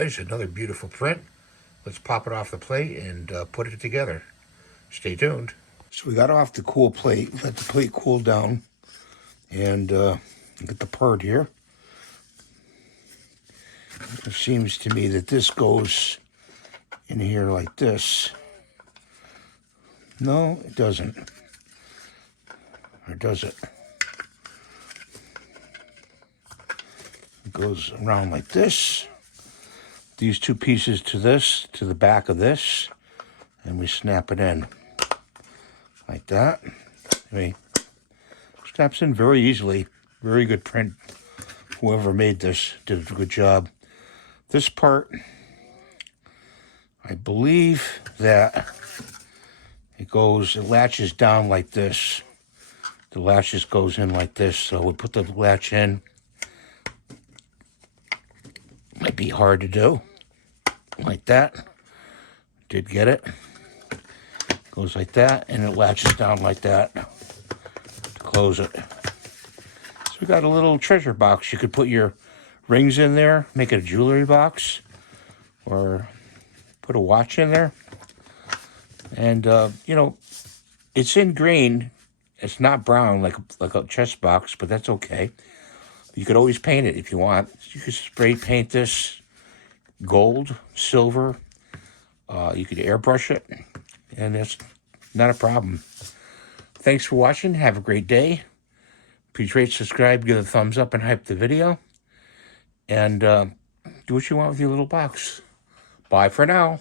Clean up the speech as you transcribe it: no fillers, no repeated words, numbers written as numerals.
guys, another beautiful print. Let's pop it off the plate and put it together. Stay tuned. So we got off the cool plate, let the plate cool down, and get the part here. It seems to me that this goes in here like this. No, it doesn't. Or does it? It goes around like this. These two pieces to this, to the back of this, and we snap it in like that. I mean, snaps in very easily. Very good print. Whoever made this did a good job. This part, I believe that it latches down like this. The latch just goes in like this. So we put the latch in. Might be hard to do. Like that. Did get it. Goes like that, and it latches down like that to close it. So we got a little treasure box. You could put your rings in there, make it a jewelry box, or put a watch in there. And, you know, it's in green. It's not brown like a chest box, but that's okay. You could always paint it if you want. You could spray paint this gold, silver. You could airbrush it, and it's not a problem. Thanks for watching. Have a great day. Please rate, subscribe, give a thumbs up, and hype the video. And do what you want with your little box. Bye for now.